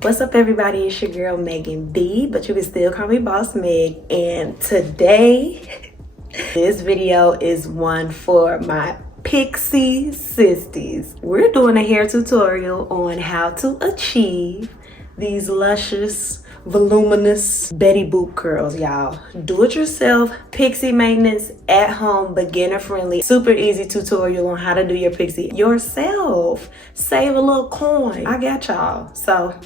What's up, everybody? It's your girl Megan B, but you can still call me Boss Meg. And today, this video is one for my Pixie sistees. We're doing a hair tutorial on how to achieve these luscious, voluminous Betty Boop curls, y'all. Do it yourself, Pixie maintenance at home, beginner friendly, super easy tutorial on how to do your Pixie yourself. Save a little coin. I got y'all. So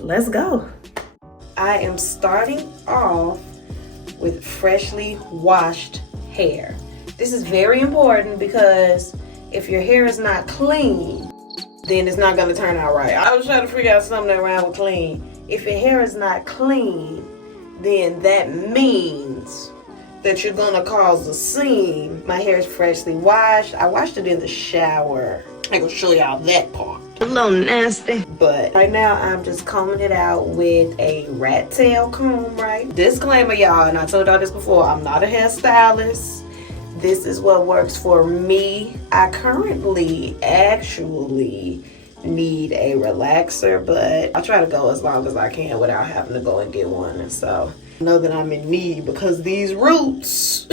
let's go. I am starting off with freshly washed hair. This is very important because if your hair is not clean, then it's not gonna turn out right. I was trying to figure out something around with clean. If your hair is not clean, then that means that you're gonna cause a seam. My hair is freshly washed. I washed it in the shower. I can show y'all that part. A little nasty. But right now I'm just combing it out with a rat tail comb, right? Disclaimer, y'all, and I told y'all this before, I'm not a hairstylist. This is what works for me. I currently actually need a relaxer, but I try to go as long as I can without having to go and get one. And so I know that I'm in need because these roots,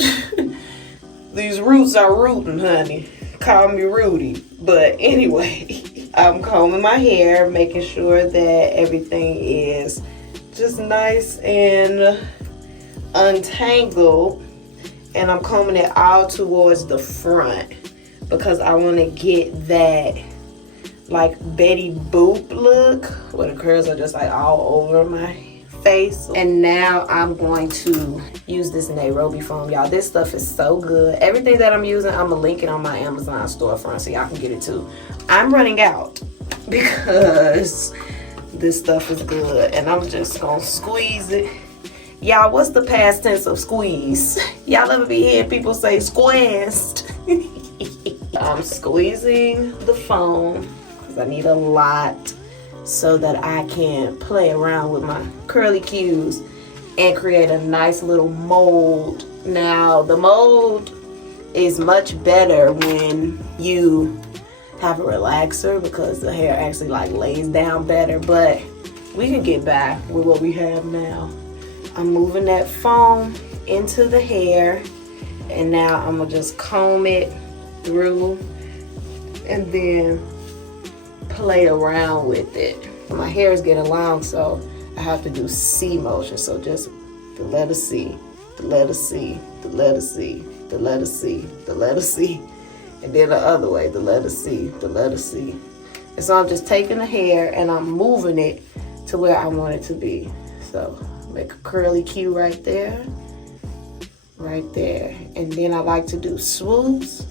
these roots are rooting, honey. Call me Rudy. But anyway, I'm combing my hair, making sure that everything is just nice and untangled. And I'm combing it all towards the front because I want to get that like Betty Boop look where the curls are just like all over my face. And now I'm going to use this Nairobi foam, y'all. This stuff is so good. Everything that I'm using, I'm gonna link it on my Amazon storefront so y'all can get it too. I'm running out because this stuff is good, and I'm just gonna squeeze it. Y'all, what's the past tense of squeeze? Y'all ever be hearing people say squeezed? I'm squeezing the foam because I need a lot so that I can play around with my curly cues and create a nice little mold. Now, the mold is much better when you have a relaxer because the hair actually like lays down better, but we can get back with what we have now. I'm moving that foam into the hair, and now I'm gonna just comb it through and then play around with it. My hair is getting long, so I have to do C motion. So just the letter C, the letter C, the letter C, the letter C, the letter C, and then the other way, the letter C, the letter C. And so I'm just taking the hair and I'm moving it to where I want it to be. So make a curly cue right there, and then I like to do swoops.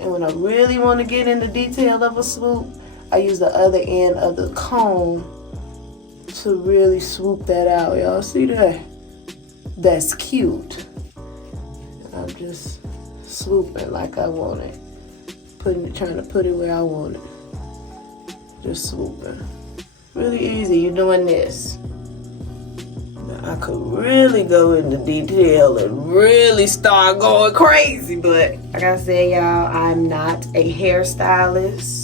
And when I really want to get into detail of a swoop, I use the other end of the comb to really swoop that out. Y'all see that? That's cute. And I'm just swooping like I want it, trying to put it where I want it. Just swooping. Really easy. You're doing this. I could really go into detail and really start going crazy, but like I said, y'all, I'm not a hairstylist.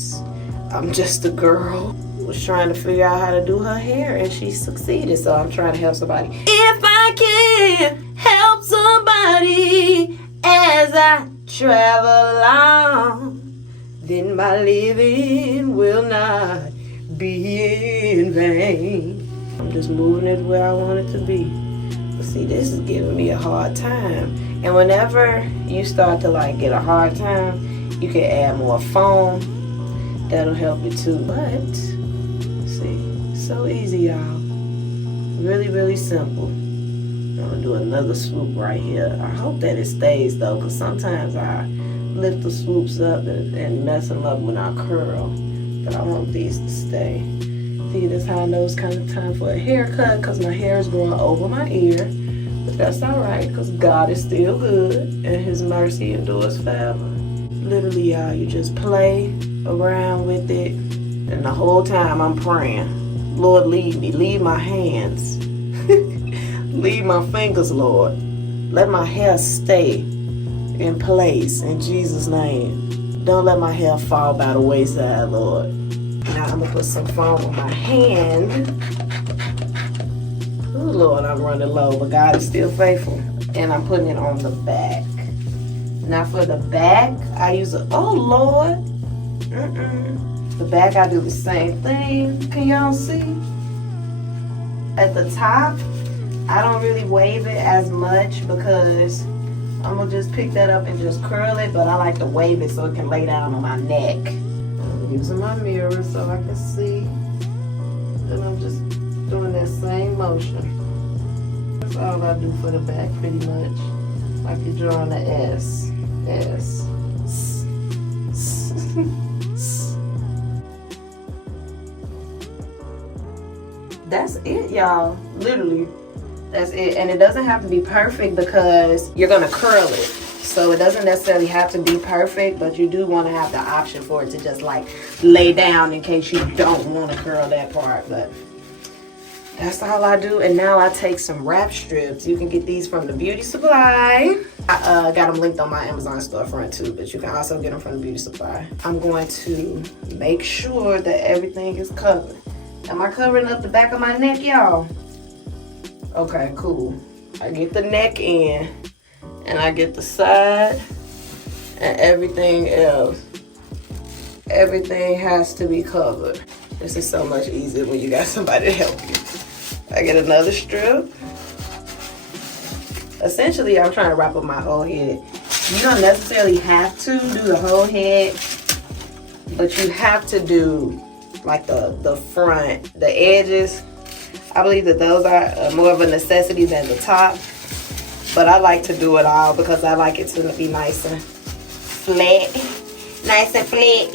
I'm just a girl who was trying to figure out how to do her hair, and she succeeded, so I'm trying to help somebody. If I can help somebody as I travel along, then my living will not be in vain. I'm just moving it where I want it to be. But see, this is giving me a hard time. And whenever you start to like get a hard time, you can add more foam. That'll help you too. But see, so easy, y'all. Really, really simple. I'm gonna do another swoop right here. I hope that it stays though, because sometimes I lift the swoops up and mess them up when I curl. But I want these to stay. See, that's how I know it's kind of time for a haircut, because my hair is growing over my ear. But that's all right, because God is still good and his mercy endures forever. Literally, y'all, you just play around with it, and the whole time I'm praying, Lord, lead me, lead my hands, lead my fingers, Lord. Let my hair stay in place in Jesus' name. Don't let my hair fall by the wayside, Lord. And Now I'm gonna put some foam on my hand. Oh Lord, I'm running low, but God is still faithful. And I'm putting it on the back. Now for the back, I use oh Lord. The back, I do the same thing. Can y'all see? At the top, I don't really wave it as much because I'm gonna just pick that up and just curl it, but I like to wave it so it can lay down on my neck. I'm using my mirror so I can see. And I'm just doing that same motion. That's all I do for the back pretty much. Like you're drawing an S. S. That's it, y'all. Literally. That's it. And it doesn't have to be perfect because you're gonna curl it. So it doesn't necessarily have to be perfect, but you do want to have the option for it to just like lay down in case you don't want to curl that part. But that's all I do. And now I take some wrap strips. You can get these from the beauty supply. I got them linked on my Amazon storefront too, but you can also get them from the beauty supply. I'm going to make sure that everything is covered. Am I covering up the back of my neck, y'all? Okay, cool. I get the neck in, and I get the side, and everything else. Everything has to be covered. This is so much easier when you got somebody to help you. I get another strip. Essentially, I'm trying to wrap up my whole head. You don't necessarily have to do the whole head, but you have to do like the front, the edges. I believe that those are more of a necessity than the top, but I like to do it all because I like it to be nice and flat. Nice and flat.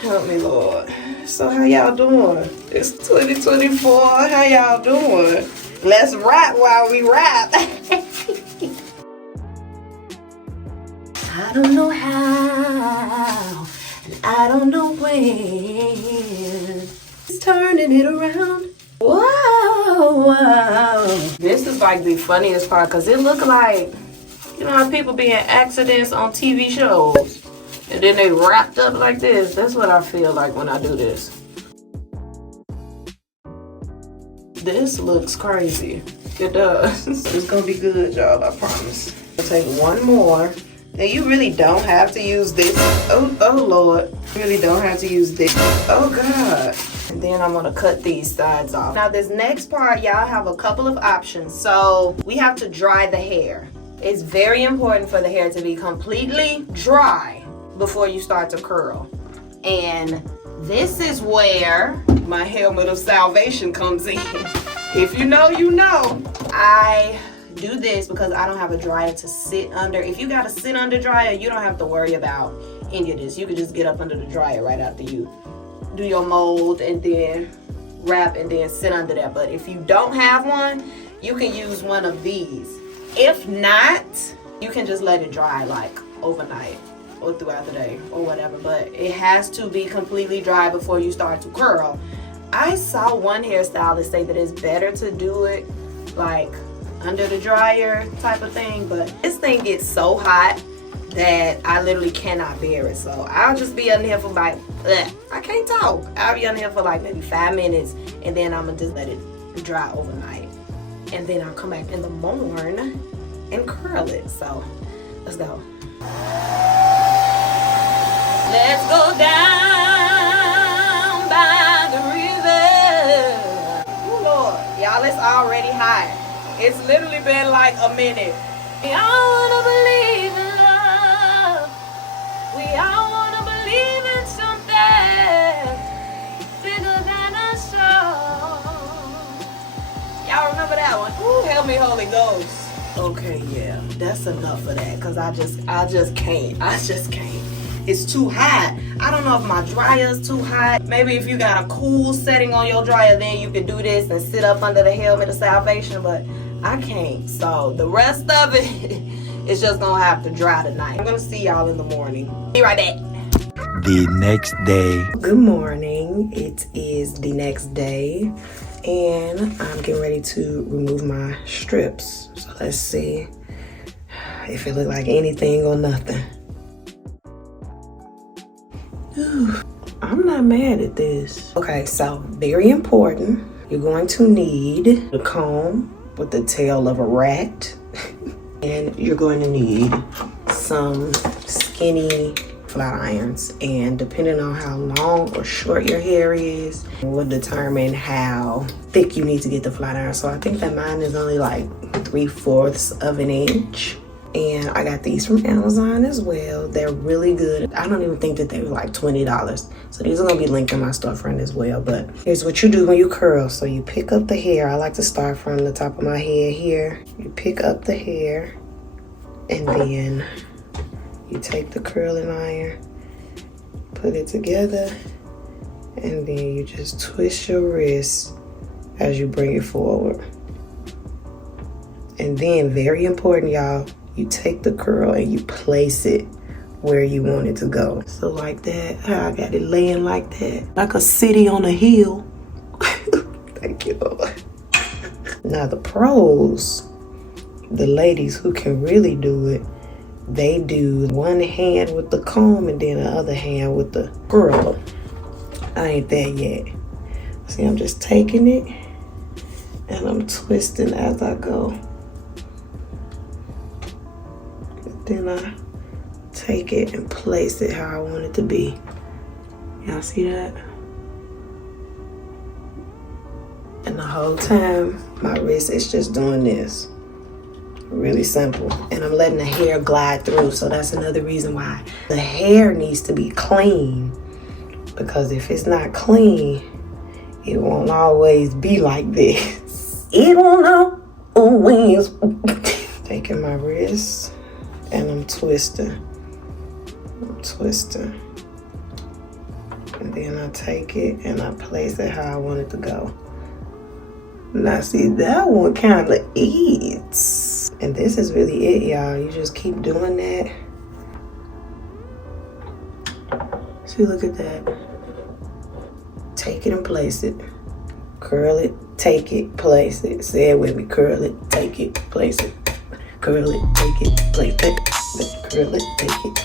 Help me, Lord. So how y'all doing? It's 2024. How y'all doing? Let's rap while we rap. I don't know how, and I don't know when. It's turning it around. Whoa, wow. This is like the funniest part because it look like, you know how people be in accidents on TV shows and then they wrapped up like this. That's what I feel like when I do this. This looks crazy. It does. It's gonna be good, y'all, I promise. I'll take one more. Now you really don't have to use this. Oh Lord. You really don't have to use this. Oh God. And then I'm gonna cut these sides off. Now this next part, y'all have a couple of options. So we have to dry the hair. It's very important for the hair to be completely dry before you start to curl. And this is where my helmet of salvation comes in. If you know, you know. I do this because I don't have a dryer to sit under. If you got to sit under dryer, you don't have to worry about any of this. You can just get up under the dryer right after you do your mold and then wrap and then sit under that. But if you don't have one, you can use one of these. If not, you can just let it dry like overnight or throughout the day or whatever. But it has to be completely dry before you start to curl. I saw one hairstylist say that it's better to do it like under the dryer type of thing, but this thing gets so hot that I literally cannot bear it. So I'll just be under here for like, I can't talk. I'll be under here for like maybe 5 minutes and then I'm gonna just let it dry overnight. And then I'll come back in the morning and curl it. So let's go. Let's go down by the river. Oh Lord, y'all, it's already hot. It's literally been like a minute. We all wanna believe in love. We all wanna believe in something bigger than us all. Y'all remember that one? Ooh, help me, Holy Ghost. Okay, yeah, that's enough of that, cause I just can't. It's too hot. I don't know if my dryer's too hot. Maybe if you got a cool setting on your dryer, then you can do this and sit up under the helmet of salvation, but I can't. So the rest of it is just gonna have to dry tonight. I'm gonna see y'all in the morning. Be right back. The next day. Good morning. It is the next day and I'm getting ready to remove my strips. So let's see if it look like anything or nothing. I'm not mad at this. Okay, so very important. You're going to need a comb with the tail of a rat. And you're going to need some skinny flat irons. And depending on how long or short your hair is, will determine how thick you need to get the flat iron. So I think that mine is only like 3/4 of an inch. And I got these from Amazon as well. They're really good. I don't even think that they were like $20. So these are gonna be linked in my storefront as well. But here's what you do when you curl. So you pick up the hair. I like to start from the top of my head here. You pick up the hair and then you take the curling iron, put it together, and then you just twist your wrist as you bring it forward. And then, very important, y'all, you take the curl and you place it where you want it to go. So like that, how I got it laying like that. Like a city on a hill. Thank you, Lord. Now the pros, the ladies who can really do it, they do one hand with the comb and then the other hand with the curler. I ain't there yet. See, I'm just taking it and I'm twisting as I go. Then I take it and place it how I want it to be. Y'all see that? And the whole time, my wrist is just doing this. Really simple. And I'm letting the hair glide through. So that's another reason why the hair needs to be clean. Because if it's not clean, it won't always be like this. It won't always. Taking my wrist. And I'm twisting. And then I take it and I place it how I want it to go. Now see, that one kind of eats. And this is really it, y'all. You just keep doing that. See, look at that. Take it and place it. Curl it, take it, place it. Say it with me. Curl it, take it, place it. Curl it, take it, place it. Curl it, take it.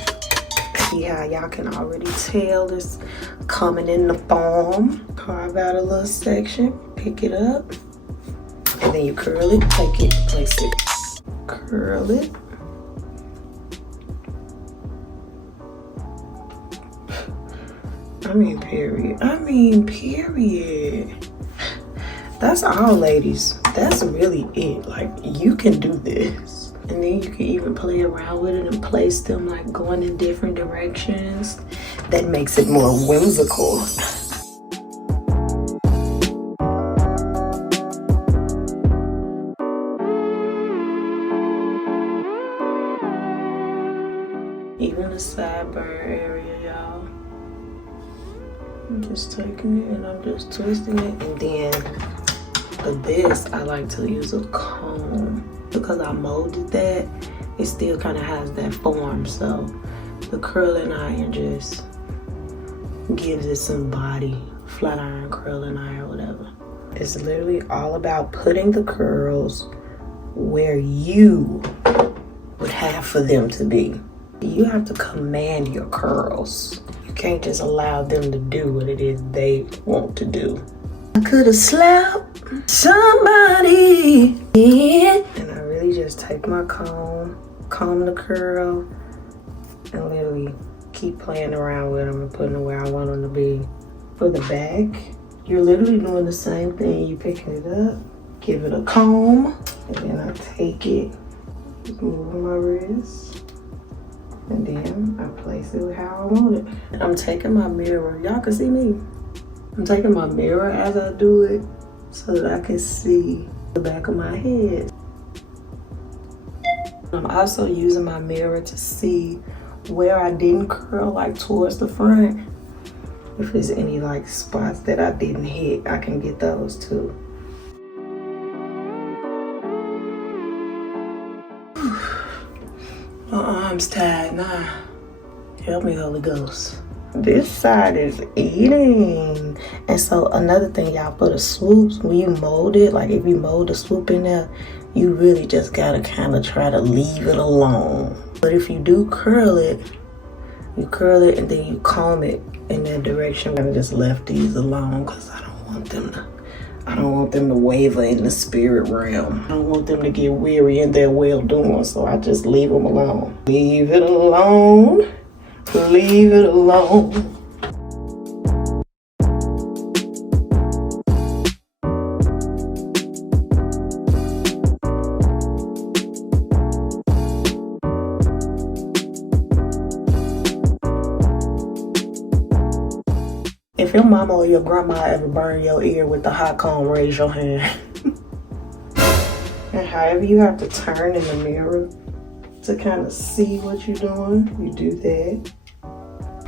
See how y'all can already tell this coming in the form. Carve out a little section, pick it up, and then you curl it, take it, place it. Curl it. I mean, period. That's all, ladies. That's really it. Like, you can do this. And then you can even play around with it and place them like going in different directions. That makes it more whimsical. Even the sideburn area, y'all. I'm just taking it and I'm just twisting it. And then for this, I like to use a comb. Because I molded that, it still kind of has that form. So the curling iron just gives it some body. Flat iron, curling iron, whatever. It's literally all about putting the curls where you would have for them to be. You have to command your curls. You can't just allow them to do what it is they want to do. I could have slapped somebody. Yeah. And I really just take my comb the curl, and literally keep playing around with them and putting them where I want them to be. For the back, you're literally doing the same thing. You picking it up, give it a comb, and then I take it, just moving my wrist, and then I place it how I want it. I'm taking my mirror. Y'all can see me. I'm taking my mirror as I do it so that I can see the back of my head. I'm also using my mirror to see where I didn't curl, like towards the front. If there's any like spots that I didn't hit, I can get those too. My arm's tired now. Help me, Holy Ghost. This side is eating. And so another thing, y'all, for the swoops, when you mold it, like if you mold the swoop in there, you really just gotta kind of try to leave it alone. But if you do curl it, You curl it and then you comb it in that direction. I'm gonna just left these alone because I don't want them to waver in the spirit realm. I don't want them to get weary in their well-doing, so I just leave them alone. Leave it alone. Leave it alone. If your mama or your grandma ever burn your ear with the hot comb, raise your hand. And however you have to turn in the mirror to kind of see what you're doing, you do that.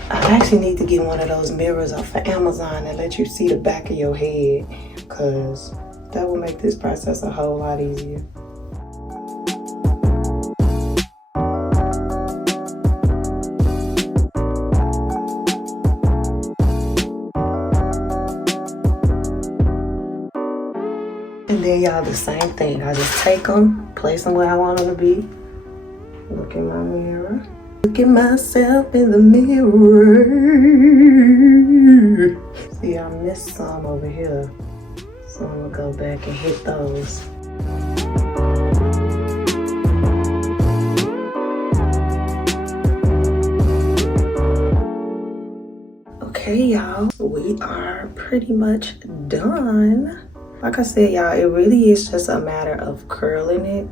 I actually need to get one of those mirrors off of Amazon that let you see the back of your head, because that will make this process a whole lot easier. And then y'all, the same thing. I just take them, place them where I want them to be. Look in my mirror. Look at myself in the mirror. See, I missed some over here. So I'm gonna go back and hit those. Okay, y'all, we are pretty much done. Like I said, y'all, it really is just a matter of curling it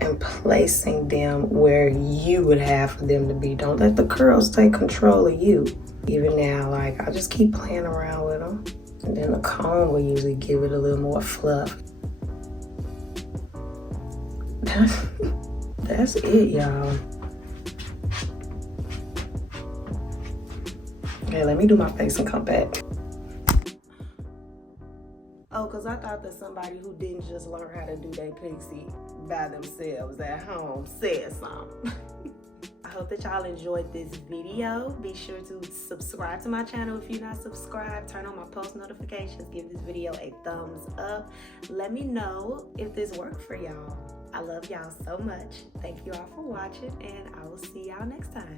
and placing them where you would have for them to be. Don't let the curls take control of you. Even now, like, I just keep playing around with them. And then the comb will usually give it a little more fluff. That's it, y'all. Okay, let me do my face and come back. Oh, because I thought that somebody who didn't just learn how to do their Pixie by themselves at home said something. I hope that y'all enjoyed this video. Be sure to subscribe to my channel if you're not subscribed. Turn on my post notifications. Give this video a thumbs up. Let me know if this worked for y'all. I love y'all so much. Thank you all for watching, and I will see y'all next time.